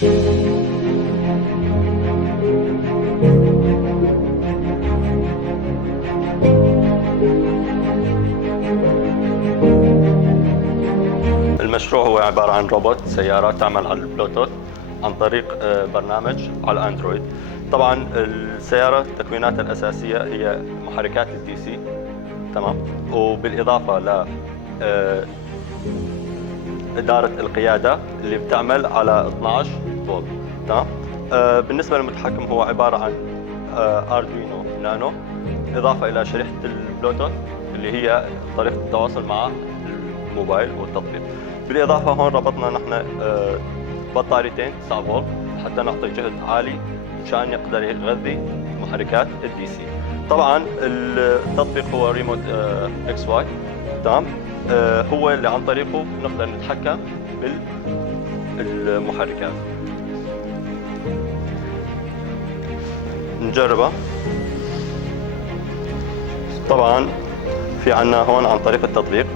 المشروع هو عبارة عن روبوت سيارة تعمل على البلوتوث عن طريق برنامج على الأندرويد. طبعا السيارة تكويناتها الأساسية هي محركات الدي سي، تمام، وبالإضافة ل إدارة القيادة اللي بتعمل على 12 فولت، تمام. بالنسبة للمتحكم هو عبارة عن أردوينو نانو، إضافة إلى شريحة البلوتوث اللي هي طريقة التواصل مع الموبايل والتطبيق. بالإضافة هون ربطنا نحن بطاريتين 9 فولت حتى نعطي جهد عالي مشان يقدر يغذي محركات الدي سي. طبعا التطبيق هو ريموت اكس واي، تمام. هو اللي عن طريقه نقدر نتحكم بالمحركات. نجربها. طبعا في عنا هون عن طريق التطبيق